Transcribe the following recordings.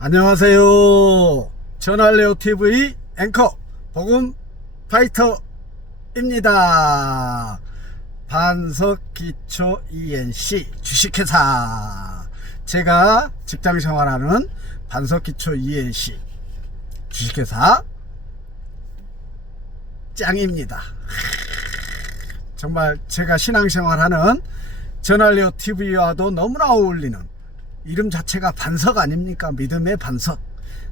안녕하세요. 전할래요 TV 앵커 복음 파이터입니다. 반석기초 ENC 주식회사, 제가 직장생활하는 반석기초 ENC 주식회사 짱입니다. 정말 제가 신앙생활하는 전할래요 TV와도 너무나 어울리는 이름 자체가 반석 아닙니까? 믿음의 반석.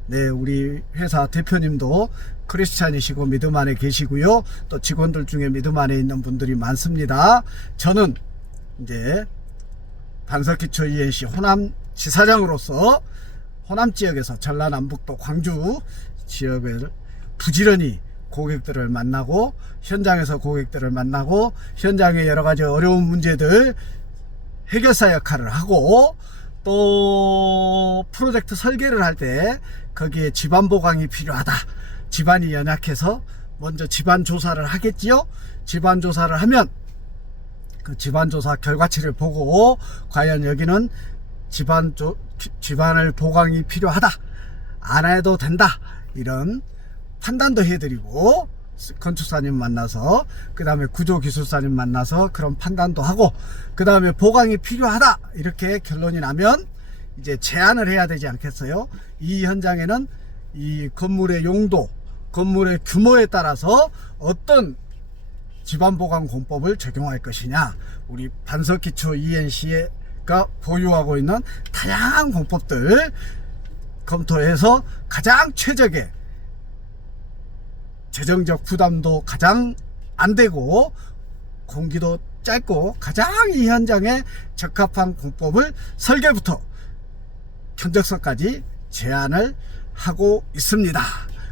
네, 우리 회사 대표님도 크리스찬이시고 믿음 안에 계시고요. 또 직원들 중에 믿음 안에 있는 분들이 많습니다. 저는 이제 반석기초 ENC 호남 지사장으로서 호남 지역에서 전라남북도 광주 지역을 부지런히 고객들을 만나고, 현장에서 고객들을 만나고, 현장의 여러 가지 어려운 문제들 해결사 역할을 하고, 또 프로젝트 설계를 할 때 거기에 집안 보강이 필요하다, 집안이 연약해서 먼저 집안 조사를 하겠지요. 집안 조사를 하면 그 집안 조사 결과치를 보고 과연 여기는 집안을 보강이 필요하다, 안 해도 된다, 이런 판단도 해드리고, 건축사님 만나서, 그 다음에 구조기술사님 만나서 그런 판단도 하고, 그 다음에 보강이 필요하다 이렇게 결론이 나면 이제 제안을 해야 되지 않겠어요? 이 현장에는 이 건물의 용도, 건물의 규모에 따라서 어떤 집안보강 공법을 적용할 것이냐, 우리 반석기초 ENC가 보유하고 있는 다양한 공법들 검토해서 가장 최적의, 재정적 부담도 가장 안 되고 공기도 짧고 가장 이 현장에 적합한 공법을 설계부터 견적서까지 제안을 하고 있습니다.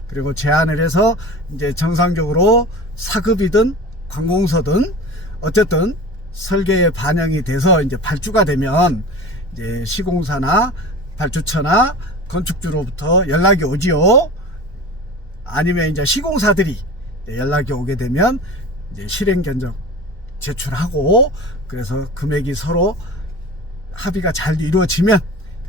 그리고 제안을 해서 이제 정상적으로 사급이든 관공서든 어쨌든 설계에 반영이 돼서 이제 발주가 되면 이제 시공사나 발주처나 건축주로부터 연락이 오지요. 아니면 이제 시공사들이 연락이 오게 되면 이제 실행 견적 제출하고, 그래서 금액이 서로 합의가 잘 이루어지면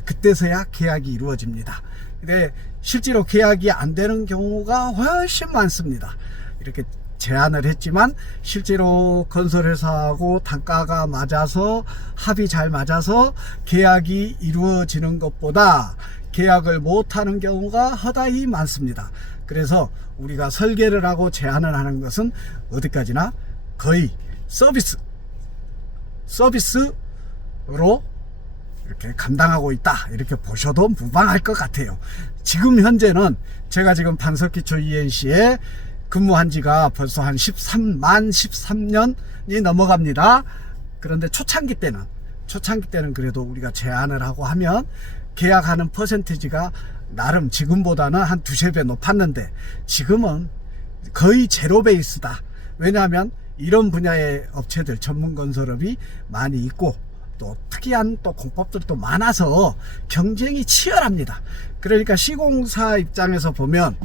그때서야 계약이 이루어집니다. 근데 실제로 계약이 안 되는 경우가 훨씬 많습니다. 이렇게 제안을 했지만 실제로 건설회사하고 단가가 맞아서, 합의 잘 맞아서 계약이 이루어지는 것보다 계약을 못하는 경우가 허다히 많습니다. 그래서 우리가 설계를 하고 제안을 하는 것은 어디까지나 거의 서비스로 이렇게 감당하고 있다, 이렇게 보셔도 무방할 것 같아요. 지금 현재는 제가 지금 반석기초 ENC에 근무한 지가 벌써 한 13년이 넘어갑니다. 그런데 초창기 때는 그래도 우리가 제안을 하고 하면 계약하는 퍼센티지가 나름 지금보다는 한 두세 배 높았는데 지금은 거의 제로 베이스다. 왜냐하면 이런 분야의 업체들, 전문건설업이 많이 있고 또 특이한 또 공법들도 많아서 경쟁이 치열합니다. 그러니까 시공사 입장에서 보면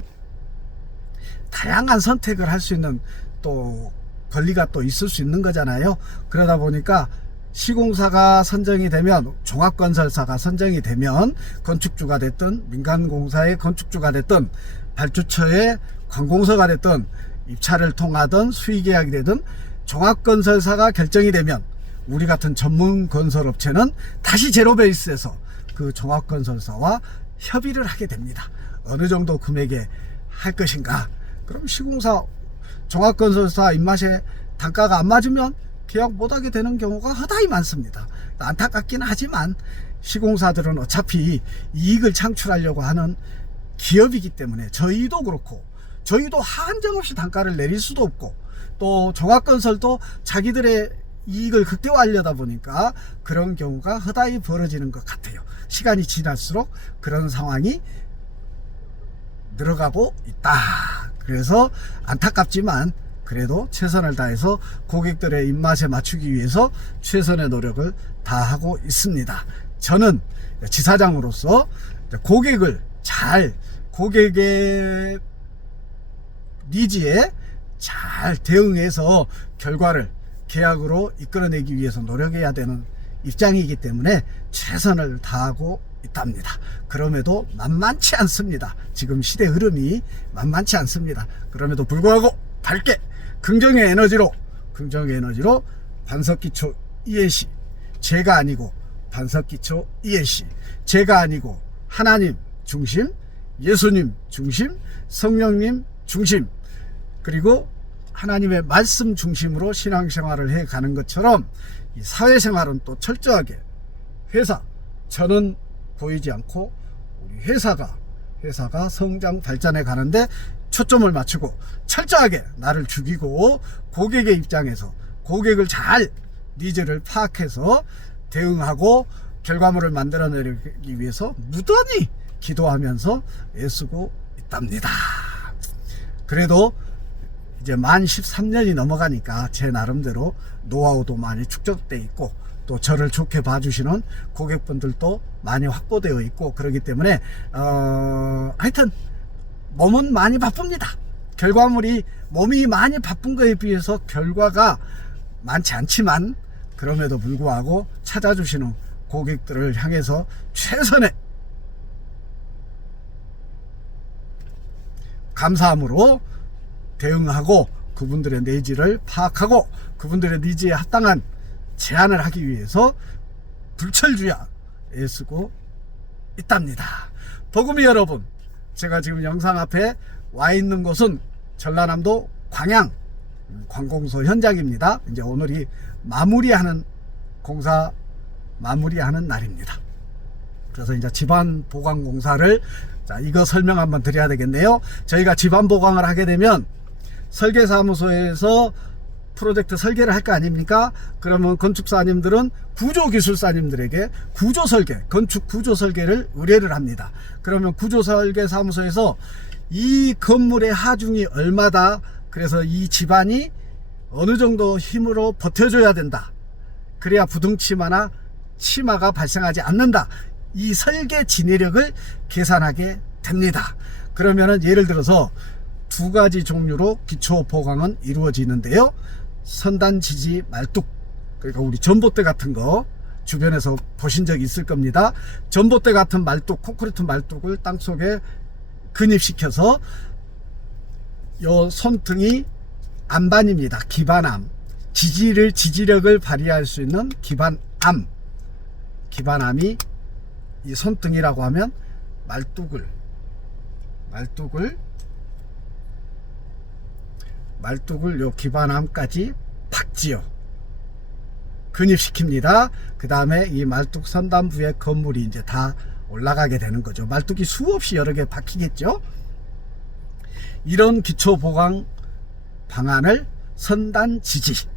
다양한 선택을 할 수 있는 또 권리가 또 있을 수 있는 거잖아요. 그러다 보니까 시공사가 선정이 되면, 종합건설사가 선정이 되면 건축주가 됐든 민간공사의 건축주가 됐든 발주처의 관공서가 됐든 입찰을 통하든 수의계약이 되든 종합건설사가 결정이 되면 우리 같은 전문건설업체는 다시 제로베이스에서 그 종합건설사와 협의를 하게 됩니다. 어느 정도 금액에 할 것인가. 그럼 시공사, 종합건설사 입맛에 단가가 안 맞으면 계약 못하게 되는 경우가 허다히 많습니다. 안타깝긴 하지만 시공사들은 어차피 이익을 창출하려고 하는 기업이기 때문에, 저희도 그렇고, 저희도 한정없이 단가를 내릴 수도 없고, 또 종합건설도 자기들의 이익을 극대화하려다 보니까 그런 경우가 허다히 벌어지는 것 같아요. 시간이 지날수록 그런 상황이 늘어가고 있다. 그래서 안타깝지만 그래도 최선을 다해서 고객들의 입맛에 맞추기 위해서 최선의 노력을 다하고 있습니다. 저는 지사장으로서 고객의 니즈에 잘 대응해서 결과를 계약으로 이끌어내기 위해서 노력해야 되는 입장이기 때문에 최선을 다하고 있답니다. 그럼에도 만만치 않습니다. 지금 시대 흐름이 만만치 않습니다. 그럼에도 불구하고 밝게 긍정의 에너지로 반석기초 이해시, 제가 아니고 반석기초 이해시, 제가 아니고 하나님 중심, 예수님 중심, 성령님 중심, 그리고 하나님의 말씀 중심으로 신앙생활을 해가는 것처럼 이 사회생활은 또 철저하게 회사, 저는 보이지 않고 우리 회사가 성장 발전해 가는데 초점을 맞추고 철저하게 나를 죽이고 고객의 입장에서 고객을 잘 니즈를 파악해서 대응하고 결과물을 만들어내기 위해서 무던히 기도하면서 애쓰고 있답니다. 그래도 이제 만 13년이 넘어가니까 제 나름대로 노하우도 많이 축적돼 있고 또 저를 좋게 봐주시는 고객분들도 많이 확보되어 있고 그러기 때문에 하여튼 몸은 많이 바쁩니다. 결과물이 몸이 많이 바쁜 거에 비해서 결과가 많지 않지만 그럼에도 불구하고 찾아주시는 고객들을 향해서 최선의 감사함으로 대응하고 그분들의 니즈를 파악하고 그분들의 니즈에 합당한 제안을 하기 위해서 불철주야 애쓰고 있답니다. 도구미 여러분, 제가 지금 영상 앞에 와 있는 곳은 전라남도 광양 관공서 현장입니다. 이제 오늘이 공사 마무리하는 날입니다. 그래서 이제 집안 보강 공사를, 자, 이거 설명 한번 드려야 되겠네요. 저희가 집안 보강을 하게 되면 설계사무소에서 프로젝트 설계를 할 거 아닙니까? 그러면 건축사님들은 구조기술사님들에게 구조설계, 건축 구조설계를 의뢰를 합니다. 그러면 구조설계사무소에서 이 건물의 하중이 얼마다, 그래서 이 집안이 어느 정도 힘으로 버텨줘야 된다, 그래야 부등치마나 치마가 발생하지 않는다, 이 설계 진위력을 계산하게 됩니다. 그러면은 예를 들어서 두 가지 종류로 기초 보강은 이루어지는데요. 선단 지지 말뚝, 그러니까 우리 전봇대 같은 거 주변에서 보신 적 있을 겁니다. 전봇대 같은 말뚝, 콘크리트 말뚝을 땅속에 근입시켜서 요 손등이 암반입니다. 기반암, 지지력을 발휘할 수 있는 기반암이 이 손등이라고 하면 말뚝을 요 기반암까지 박지어 근입시킵니다. 그 다음에 이 말뚝 선단부의 건물이 이제 다 올라가게 되는 거죠. 말뚝이 수없이 여러 개 박히겠죠. 이런 기초 보강 방안을 선단 지지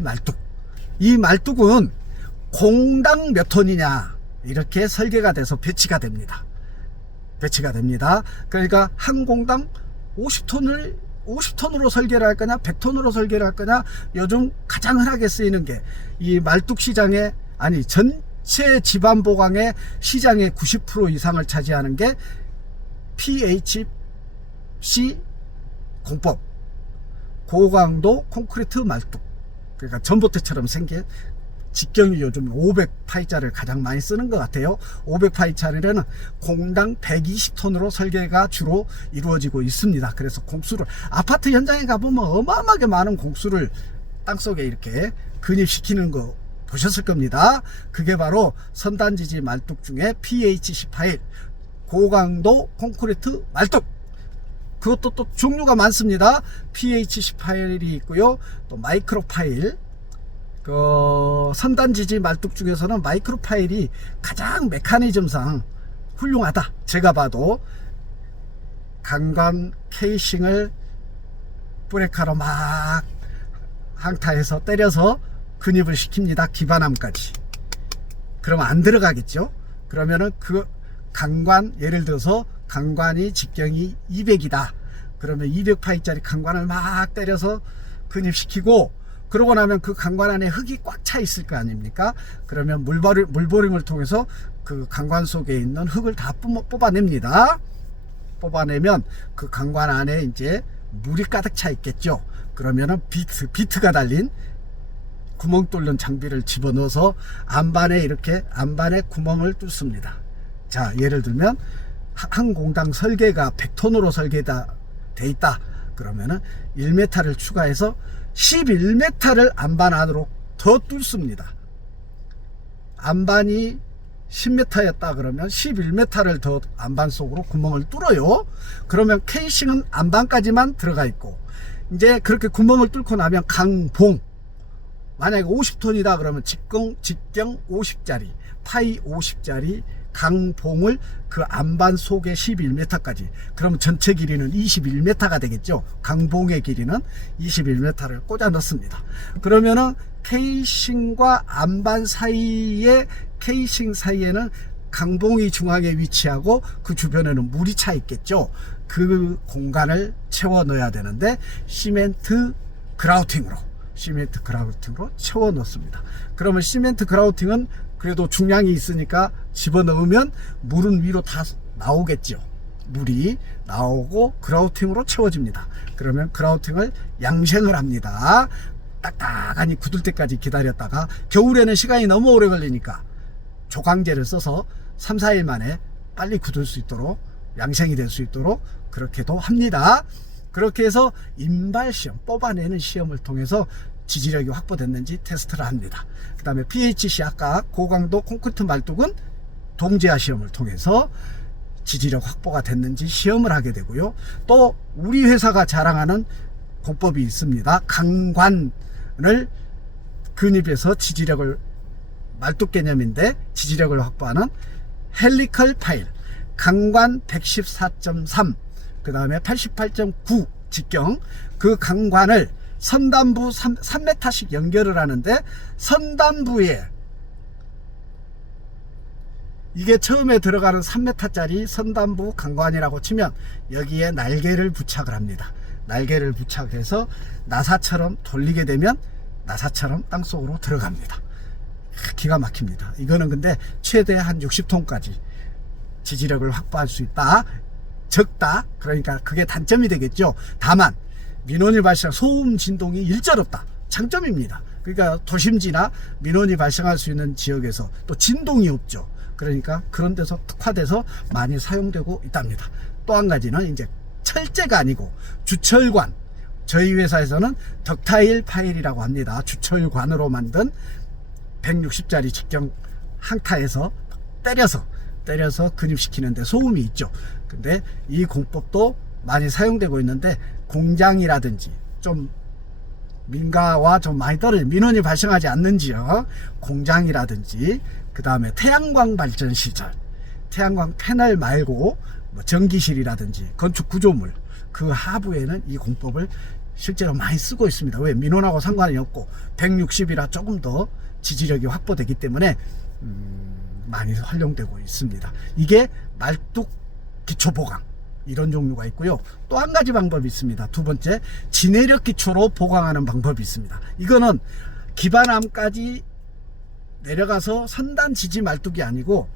말뚝, 이 말뚝은 공당 몇 톤이냐 이렇게 설계가 돼서 배치가 됩니다. 그러니까 한 공당 50톤으로 설계를 할 거냐 100톤으로 설계를 할 거냐, 요즘 가장 흔하게 쓰이는 게 이 말뚝 시장에, 아니 전체 집안 보강의 시장의 90% 이상을 차지하는 게 PHC 공법, 고강도 콘크리트 말뚝, 그러니까 전봇대처럼 생긴 직경이 요즘 500파이짜리를 가장 많이 쓰는 것 같아요. 500파이짜리는 공당 120톤으로 설계가 주로 이루어지고 있습니다. 그래서 공수를, 아파트 현장에 가보면 어마어마하게 많은 공수를 땅속에 이렇게 근입시키는 거 보셨을 겁니다. 그게 바로 선단지지 말뚝 중에 PH18 고강도 콘크리트 말뚝, 그것도 또 종류가 많습니다. PH18이 있고요, 또 마이크로파일, 선단지지 말뚝 중에서는 마이크로파일이 가장 메커니즘상 훌륭하다. 제가 봐도 강간 케이싱을 브레이커로 막 항타해서 때려서 근입을 시킵니다. 기반암까지. 그러면 안 들어가겠죠. 그러면은 그 강관, 예를 들어서 강관이 직경이 200이다. 그러면 200파이짜리 강관을 막 때려서 근입시키고, 그러고 나면 그 강관 안에 흙이 꽉 차 있을 거 아닙니까? 그러면 물보링을 통해서 그 강관 속에 있는 흙을 다 뽑아냅니다. 뽑아내면 그 강관 안에 이제 물이 가득 차 있겠죠. 그러면은 비트가 달린 구멍 뚫는 장비를 집어넣어서 안반에 이렇게 안반에 구멍을 뚫습니다. 자, 예를 들면 한 공당 설계가 100톤으로 설계돼 있다. 그러면은 1m를 추가해서 11m를 안반 안으로 더 뚫습니다. 안반이 10m였다 그러면 11m를 더 안반 속으로 구멍을 뚫어요. 그러면 케이싱은 안반까지만 들어가 있고, 이제 그렇게 구멍을 뚫고 나면 강봉, 만약에 50톤이다 그러면 직경 50짜리 파이 50짜리 강봉을 그 안반 속에 11m까지, 그러면 전체 길이는 21m가 되겠죠. 강봉의 길이는 21m를 꽂아 넣습니다. 그러면은 케이싱과 안반 사이에, 케이싱 사이에는 강봉이 중앙에 위치하고 그 주변에는 물이 차 있겠죠. 그 공간을 채워 넣어야 되는데 시멘트 그라우팅으로 채워 넣습니다. 그러면 시멘트 그라우팅은 그래도 중량이 있으니까 집어넣으면 물은 위로 다 나오겠죠. 물이 나오고 그라우팅으로 채워집니다. 그러면 그라우팅을 양생을 합니다. 딱딱하니 굳을 때까지 기다렸다가, 겨울에는 시간이 너무 오래 걸리니까 조광제를 써서 3, 4일 만에 빨리 굳을 수 있도록, 양생이 될 수 있도록 그렇게도 합니다. 그렇게 해서 인발 시험, 뽑아내는 시험을 통해서 지지력이 확보됐는지 테스트를 합니다. 그 다음에 PHC, 아까 고강도 콘크리트 말뚝은 동지화 시험을 통해서 지지력 확보가 됐는지 시험을 하게 되고요. 또 우리 회사가 자랑하는 공법이 있습니다. 강관을 근입해서 지지력을, 말뚝 개념인데 지지력을 확보하는 헬리컬 파일, 강관 114.3, 그 다음에 88.9 직경, 그 강관을 선단부 3m씩 연결을 하는데, 선단부에 이게 처음에 들어가는 3m짜리 선단부 강관이라고 치면 여기에 날개를 부착을 합니다. 날개를 부착해서 나사처럼 돌리게 되면 나사처럼 땅속으로 들어갑니다. 기가 막힙니다. 이거는 근데 최대 한 60톤까지 지지력을 확보할 수 있다. 적다. 그러니까 그게 단점이 되겠죠. 다만 민원이 발생, 소음 진동이 일절 없다. 장점입니다. 그러니까 도심지나 민원이 발생할 수 있는 지역에서 또 진동이 없죠. 그러니까 그런 데서 특화돼서 많이 사용되고 있답니다. 또 한 가지는 이제 철제가 아니고 주철관, 저희 회사에서는 덕타일 파일이라고 합니다. 주철관으로 만든 160짜리 직경 항타에서 때려서 근입시키는데 소음이 있죠. 근데 이 공법도 많이 사용되고 있는데, 공장이라든지 좀 민가와 좀 많이 떨어진, 민원이 발생하지 않는 지역, 공장이라든지 그 다음에 태양광 발전 시설, 태양광 패널 말고 뭐 전기실이라든지 건축 구조물, 그 하부에는 이 공법을 실제로 많이 쓰고 있습니다. 왜? 민원하고 상관이 없고 160이라 조금 더 지지력이 확보되기 때문에 많이 활용되고 있습니다. 이게 말뚝 기초보강, 이런 종류가 있고요. 또 한 가지 방법이 있습니다. 두 번째, 지내력 기초로 보강하는 방법이 있습니다. 이거는 기반암까지 내려가서 선단 지지 말뚝이 아니고,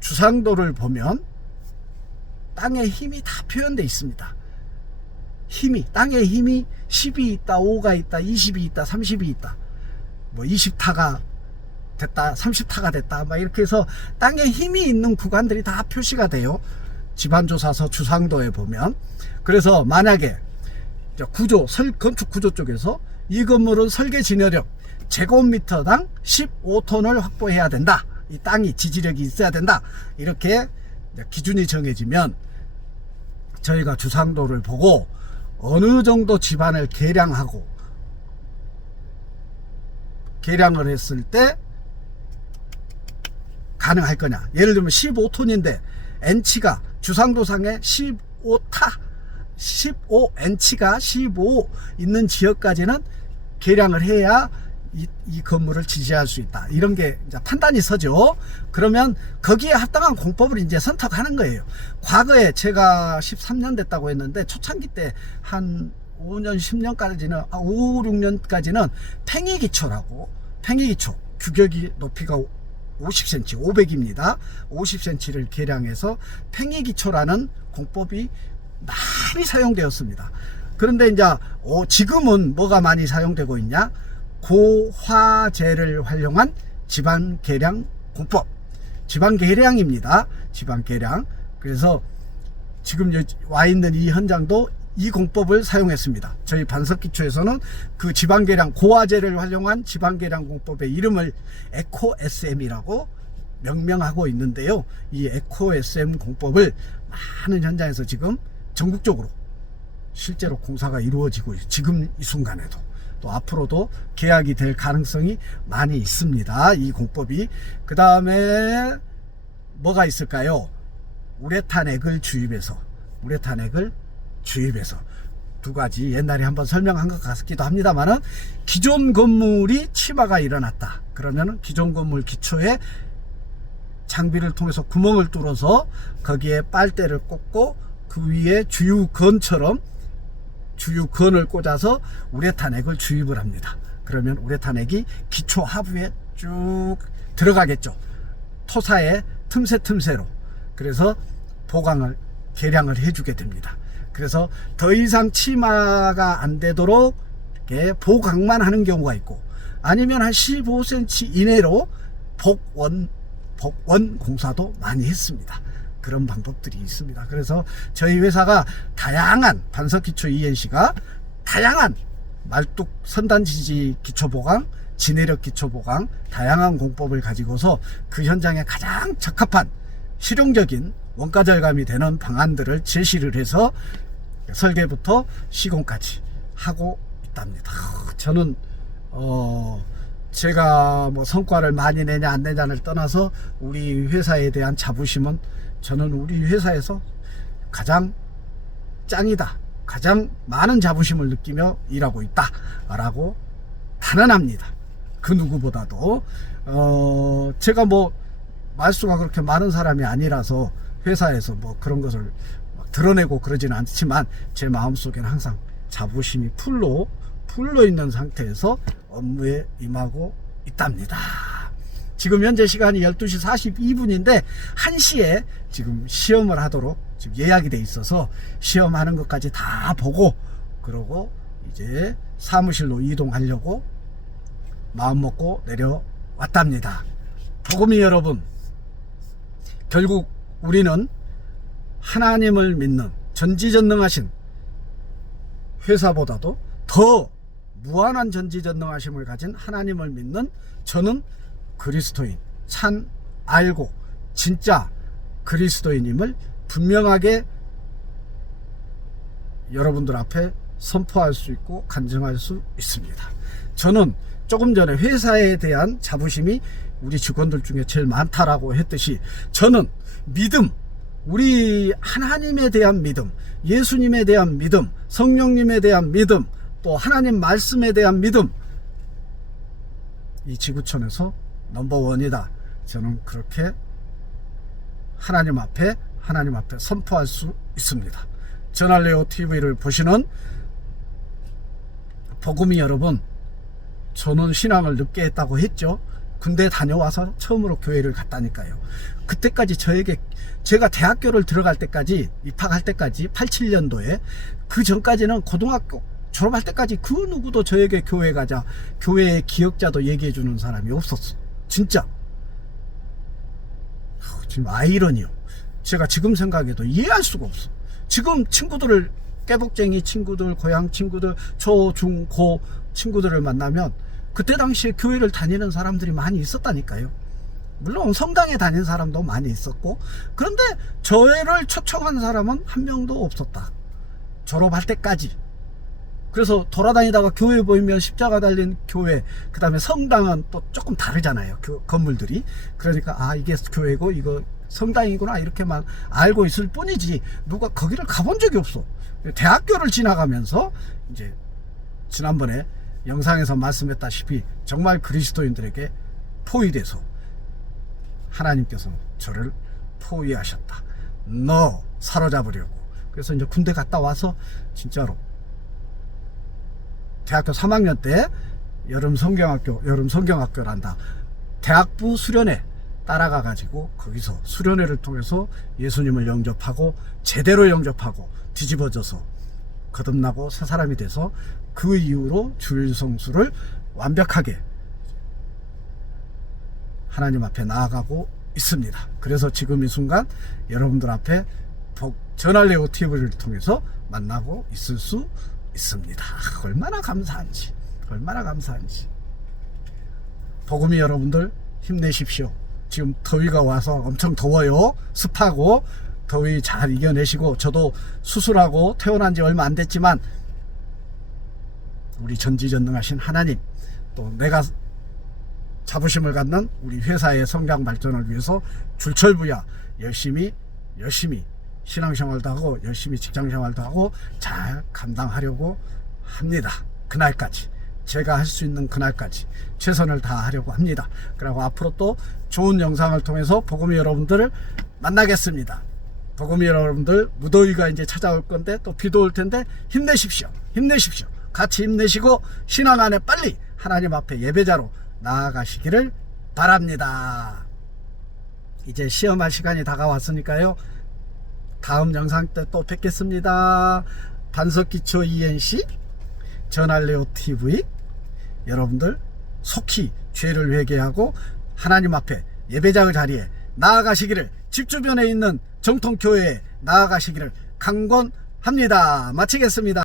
주상도를 보면 땅에 힘이 다 표현되어 있습니다. 땅에 힘이 10이 있다, 5가 있다, 20이 있다, 30이 있다, 뭐 20타가 됐다, 30타가 됐다, 막 이렇게 해서 땅에 힘이 있는 구간들이 다 표시가 돼요. 지반조사서 주상도에 보면. 그래서 만약에 건축 구조 쪽에서 이 건물은 설계 진여력 제곱미터당 15톤을 확보해야 된다, 이 땅이 지지력이 있어야 된다, 이렇게 기준이 정해지면 저희가 주상도를 보고 어느 정도 지반을 계량을 했을 때 가능할 거냐. 예를 들면 15톤인데 N치가 주상도상에 15N치가 15 있는 지역까지는 계량을 해야 이 건물을 지지할 수 있다. 이런 게 이제 판단이 서죠. 그러면 거기에 합당한 공법을 이제 선택하는 거예요. 과거에 제가 13년 됐다고 했는데, 초창기 때 한 5년, 10년까지는, 5, 6년까지는 팽이기초라고, 팽이기초, 규격이 높이가 50cm, 500입니다. 50cm를 계량해서 팽이기초라는 공법이 많이 사용되었습니다. 그런데 이제 지금은 뭐가 많이 사용되고 있냐? 고화재를 활용한 지방 계량 공법. 지방 계량입니다. 지방 계량. 그래서 지금 와 있는 이 현장도 이 공법을 사용했습니다. 저희 반석기초에서는 그 지방 계량, 고화재를 활용한 지방 계량 공법의 이름을 에코 SM이라고 명명하고 있는데요. 이 에코 SM 공법을 많은 현장에서 지금 전국적으로 실제로 공사가 이루어지고 지금 이 순간에도 또 앞으로도 계약이 될 가능성이 많이 있습니다. 이 공법이. 그 다음에 뭐가 있을까요? 우레탄액을 주입해서 두 가지 옛날에 한번 설명한 것 같기도 합니다만은, 기존 건물이 침하가 일어났다 그러면은 기존 건물 기초에 장비를 통해서 구멍을 뚫어서 거기에 빨대를 꽂고 그 위에 주유건처럼 주유건을 꽂아서 우레탄액을 주입을 합니다. 그러면 우레탄액이 기초 하부에 쭉 들어가겠죠. 토사의 틈새로. 그래서 보강을 계량을 해주게 됩니다. 그래서 더 이상 치마가 안 되도록 이렇게 보강만 하는 경우가 있고, 아니면 한 15cm 이내로 복원 공사도 많이 했습니다. 그런 방법들이 있습니다. 그래서 저희 회사가 다양한 반석기초 ENC가 다양한 말뚝 선단지지 기초보강, 진해력 기초보강, 다양한 공법을 가지고서 그 현장에 가장 적합한 실용적인 원가 절감이 되는 방안들을 제시를 해서 설계부터 시공까지 하고 있답니다. 저는 제가 뭐 성과를 많이 내냐 안 내냐를 떠나서 우리 회사에 대한 자부심은, 저는 우리 회사에서 가장 짱이다, 가장 많은 자부심을 느끼며 일하고 있다 라고 단언합니다. 그 누구보다도. 제가 뭐 말수가 그렇게 많은 사람이 아니라서 회사에서 뭐 그런 것을 막 드러내고 그러지는 않지만, 제 마음속에는 항상 자부심이 풀로 있는 상태에서 업무에 임하고 있답니다. 지금 현재 시간이 12시 42분인데 1시에 지금 시험을 하도록 지금 예약이 돼 있어서 시험하는 것까지 다 보고, 그러고 이제 사무실로 이동하려고 마음먹고 내려왔답니다. 복음이 여러분, 결국 우리는 하나님을 믿는 전지전능하신 회사보다도 더 무한한 전지전능하심을 가진 하나님을 믿는 저는 그리스도인, 참 알고 진짜 그리스도인임을 분명하게 여러분들 앞에 선포할 수 있고 간증할 수 있습니다. 저는 조금 전에 회사에 대한 자부심이 우리 직원들 중에 제일 많다라고 했듯이, 저는 믿음, 우리 하나님에 대한 믿음, 예수님에 대한 믿음, 성령님에 대한 믿음, 또 하나님 말씀에 대한 믿음, 이 지구촌에서 넘버원이다. 저는 그렇게 하나님 앞에 선포할 수 있습니다. 전할레오 TV를 보시는 복음이 여러분, 저는 신앙을 늦게 했다고 했죠. 군대 다녀와서 처음으로 교회를 갔다니까요. 그때까지 제가 대학교를 들어갈 때까지, 입학할 때까지 87년도에, 그 전까지는 고등학교 졸업할 때까지 그 누구도 저에게 교회 가자, 교회의 기억자도 얘기해 주는 사람이 없었어. 진짜. 지금 아이러니요. 제가 지금 생각해도 이해할 수가 없어. 지금 친구들을, 깨복쟁이 친구들, 고향 친구들, 초, 중, 고 친구들을 만나면 그때 당시에 교회를 다니는 사람들이 많이 있었다니까요. 물론 성당에 다닌 사람도 많이 있었고, 그런데 저를 초청한 사람은 한 명도 없었다. 졸업할 때까지. 그래서 돌아다니다가 교회 보이면 십자가 달린 교회, 그 다음에 성당은 또 조금 다르잖아요, 건물들이. 그러니까 이게 교회고 이거 성당이구나 이렇게만 알고 있을 뿐이지 누가 거기를 가본 적이 없어. 대학교를 지나가면서 이제 지난번에 영상에서 말씀했다시피 정말 그리스도인들에게 포위돼서 하나님께서 저를 포위하셨다. 너 사로잡으려고. 그래서 이제 군대 갔다 와서 진짜로 대학교 3학년 때 여름 성경학교란다. 대학부 수련회 따라가 가지고 거기서 수련회를 통해서 예수님을 영접하고 제대로 영접하고 뒤집어져서 거듭나고 새 사람이 돼서 그 이후로 주일 성수를 완벽하게 하나님 앞에 나아가고 있습니다. 그래서 지금 이 순간 여러분들 앞에 전할레오 TV를 통해서 만나고 있을 수 있습니다. 얼마나 감사한지, 얼마나 감사한지. 복음이 여러분들 힘내십시오. 지금 더위가 와서 엄청 더워요. 습하고 더위 잘 이겨내시고, 저도 수술하고 태어난 지 얼마 안 됐지만 우리 전지전능하신 하나님, 또 내가 자부심을 갖는 우리 회사의 성장 발전을 위해서 줄철부야 열심히 신앙생활도 하고 열심히 직장생활도 하고 잘 감당하려고 합니다. 그날까지, 제가 할 수 있는 그날까지 최선을 다하려고 합니다. 그리고 앞으로 또 좋은 영상을 통해서 복음이 여러분들을 만나겠습니다. 복음이 여러분들, 무더위가 이제 찾아올 건데 또 비도 올 텐데 힘내십시오. 힘내십시오. 같이 힘내시고 신앙 안에 빨리 하나님 앞에 예배자로 나아가시기를 바랍니다. 이제 시험할 시간이 다가왔으니까요. 다음 영상 때 또 뵙겠습니다. 반석기초 ENC 전할레오 TV, 여러분들 속히 죄를 회개하고 하나님 앞에 예배자의 자리에 나아가시기를, 집 주변에 있는 정통교회에 나아가시기를 강권합니다. 마치겠습니다.